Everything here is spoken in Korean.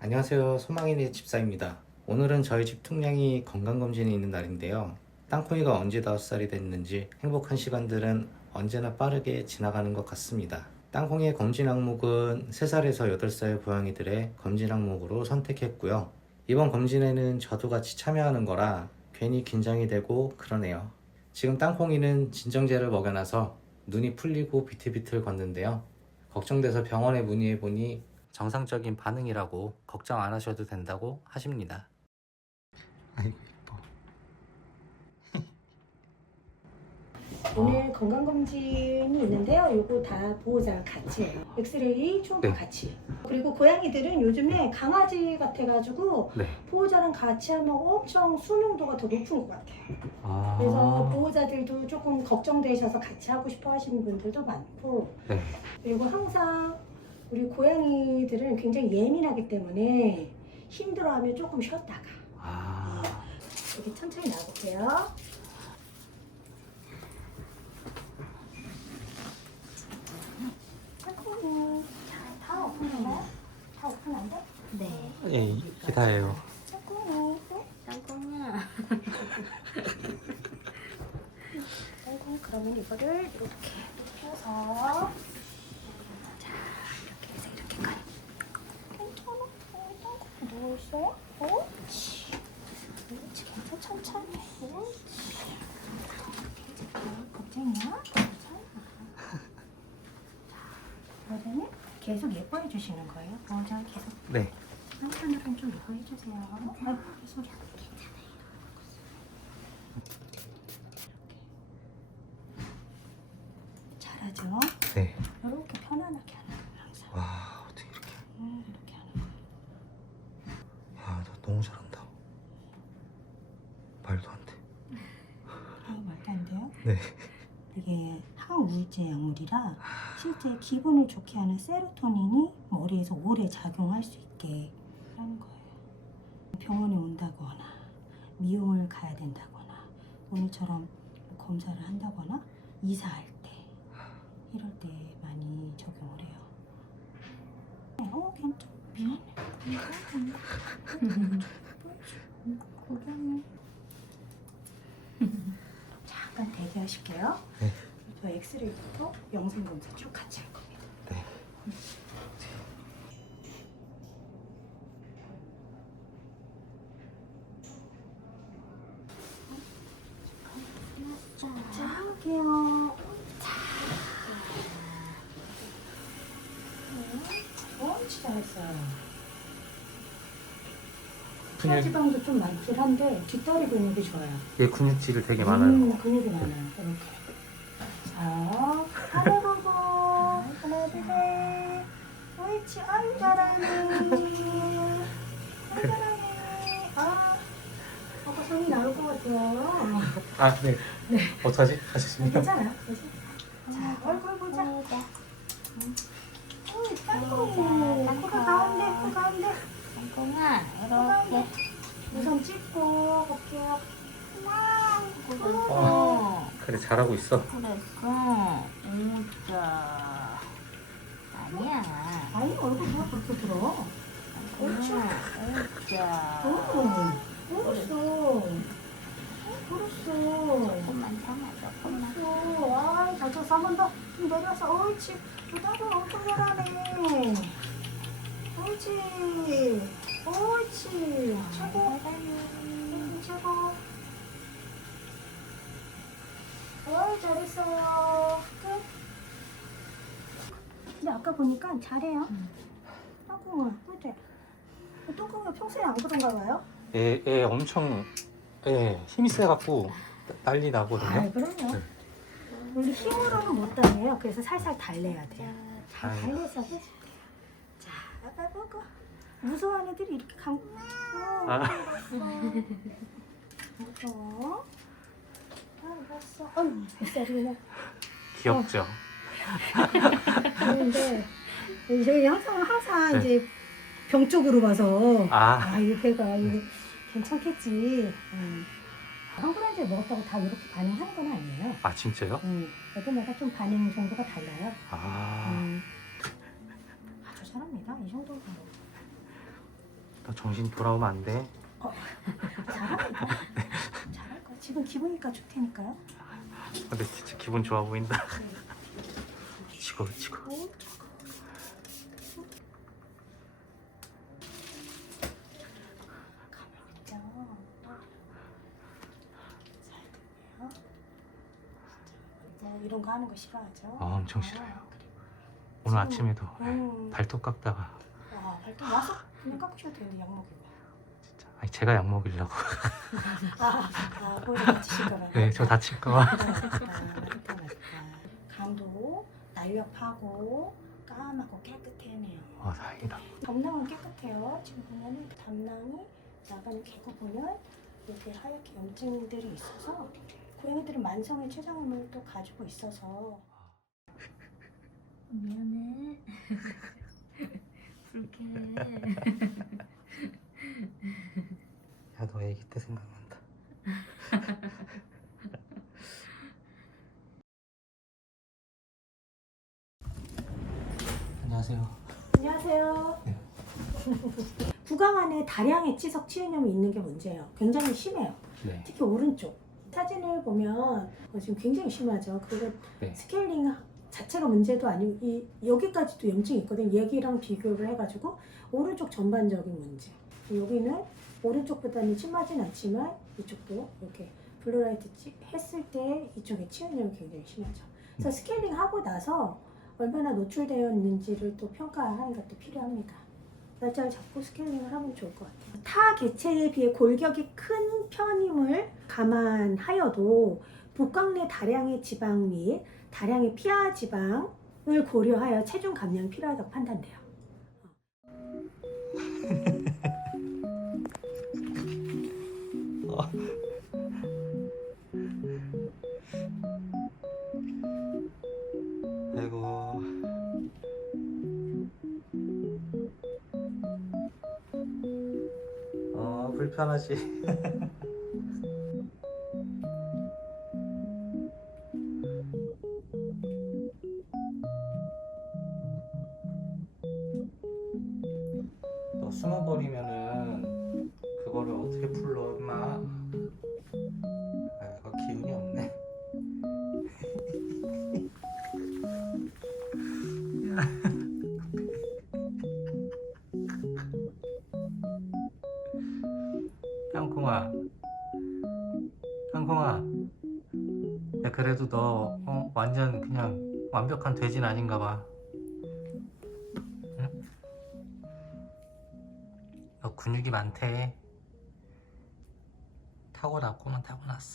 안녕하세요. 소망이네 집사입니다. 오늘은 저희 집 특량이 건강검진이 있는 날인데요. 땅콩이가 언제 5살이 됐는지 행복한 시간들은 언제나 빠르게 지나가는 것 같습니다. 땅콩이의 검진 항목은 3살에서 8살 고양이들의 검진 항목으로 선택했고요. 이번 검진에는 저도 같이 참여하는 거라 괜히 긴장이 되고 그러네요. 지금 땅콩이는 진정제를 먹여놔서 눈이 풀리고 비틀비틀 걷는데요. 걱정돼서 병원에 문의해보니 정상적인 반응이라고 걱정 안 하셔도 된다고 하십니다. 아이고 예뻐. 오늘 건강검진이 있는데요. 요거 다 보호자랑 같이 해요. 엑스레이 초음파 네. 같이. 그리고 고양이들은 요즘에 강아지 같아가지고 네. 보호자랑 같이 하면 엄청 수능도가 더 높은 것 같아요. 아. 그래서 보호자들도 조금 걱정되셔서 같이 하고 싶어 하시는 분들도 많고 네. 그리고 항상 우리 고양이들은 굉장히 예민하기 때문에 힘들어하면 조금 쉬었다가 아. 이렇게 천천히 나와볼게요. 천천히. 자, 다 오픈하나요? 다 오픈 안 돼? 네. 예, 천천히. 네? 땅콩아. 아이고, 그러면 이거를 이렇게 눕혀서 자, 이렇게 해서 이렇게 가요. 괜찮아. 어, 땅콩 누워 있어요? 옳지. 옳지. 괜찮아. 천천히. 옳지. 걱정이야? 괜찮아. 자, 여자는 계속 예뻐해 주시는 거예요. 여자 계속 네. 한편으로는 좀 예뻐해 주세요. 아이고, 소리. 잘하죠? 네. 이렇게 편안하게 하는 거예요, 항상. 와, 어떻게 이렇게. 음, 이렇게 하는 거예요. 야, 너 너무 잘한다. 말도 안 돼. 아, 말도 안 돼요? 네. 이게 항우울제 약물이라 실제 기분을 좋게 하는 세로토닌이 머리에서 오래 작용할 수 있게 하는 거예요. 병원에 온다거나 미용을 가야 된다거나 오늘처럼 검사를 한다거나 이사할 때 이럴 때 많이 적용을 해요. 어, 괜찮. 미안해. 잠깐 대기하실게요. 네. 저 엑스레이부터 영상 검사 쭉 같이 할 겁니다. 네. 자, 할게요. 자. 네. 옳지, 잘했어요. 근육, 혈지방도 좀 많긴 한데 뒷다리 근육이 좋아요. 얘 근육질이 되게 음, 근육이 많아요. 이렇게. 자, 하늘 보고 하나, 둘, 셋. 옳지, 아유 잘하네. 아유 잘하네. 아, 아까 손이 나올 것 같아요. 아, 네. 네. 어떡하지? 하셨습니까? 괜찮아요. 자, 얼굴 보자. 음. 어, 땅콩이. 코 가운데, 코 가운데. 땅콩아, 이렇게. 우선 찍고 볼게요. 와, 어, 그래, 잘하고 있어. 그랬어. 오자. 아니야. 아니 얼굴 왜 그렇게 들어? 옳지. 오자. 어, 그랬어. 그랬어. 조금만 참아, 조금만. 그랬어. 아, 잘 쳤어. 한번 더. 좀 내려서. 옳지. 나도 엄청 잘하네. 옳지. 옳지. 최고. 음, 최고. 끝. 근데 아까 보니까 잘해요. 똥콩아, 그치? 똥콩아 평소에 안 그런가 봐요? 얘, 얘 엄청, 예, 힘이 세갖고 난리 나거든요. 아, 그럼요. 네. 원래 힘으로는 못 달래요. 그래서 살살 달래야 돼요. 잘 아유. 달래서 해줄게요. 자, 아빠 보고. 무서워하는 애들이 이렇게 감. 어, 아. 무서워. 귀엽죠? 그런데 저희 항상 항상 네. 이제 병 쪽으로 봐서 아, 아, 이 배가 이거 괜찮겠지. 음. 한 먹었다고 다 이렇게 반응하는 건 아니에요. 아 진짜요? 음, 애들마다 좀 반응 정도가 달라요. 아, 음. 아주 잘합니다. 이 정도면 너 정신 돌아오면 안 돼. 잘합니다. 지금 기분이니까 좋 테니까요. 근데 진짜 기분 좋아 보인다. 치고 치고. 오, 가만히 있죠. 잘 듣네요. 진짜 이런 거 하는 거 싫어하죠? 아, 엄청 아, 싫어요. 그래요. 오늘 아침에도 음. 발톱 깎다가 와, 발톱 와서 그냥 깎으셔도 되는데 약 먹이고. 아니 제가 약 먹이려고. 아, 아, 거기 다치실까봐. 네, 저 다칠 거. 맞다, 맞다, 맞다, 맞다. 감도 날렵하고 까맣고 깨끗해네요. 아 다행이다. 담낭은 깨끗해요. 지금 보면은 담낭이 나가는 개고 보면 이렇게 하얗게 염증들이 있어서 고양이들은 만성의 췌장염을 또 가지고 있어서 미안해. 불쾌해. 애기 때 생각난다. 안녕하세요. 안녕하세요. 네. 구강 안에 다량의 치석 치은염이 있는 게 문제예요. 굉장히 심해요. 네. 특히 오른쪽 사진을 보면 어, 지금 굉장히 심하죠. 그리고 네. 스케일링 자체가 문제도 아니고 이 여기까지도 염증이 있거든요. 얘기랑 비교를 해가지고 오른쪽 전반적인 문제. 여기는 오른쪽보다는 심하진 않지만 이쪽도 이렇게 블루라이트 찌- 했을 때 이쪽에 치은염이 굉장히 심하죠. 그래서 스케일링 하고 나서 얼마나 노출되어 있는지를 또 평가하는 것도 필요합니다. 날짜를 잡고 스케일링을 하면 좋을 것 같아요. 타 개체에 비해 골격이 큰 편임을 감안하여도 복강 내 다량의 지방 및 다량의 피하 지방을 고려하여 체중 감량이 필요하다고 판단돼요. 아이고. 어 불편하지. 땅콩아. 야 그래도 너 어, 완전 그냥 완벽한 돼지는 아닌가 봐. 응? 너 근육이 많대. 타고났구만 타고났어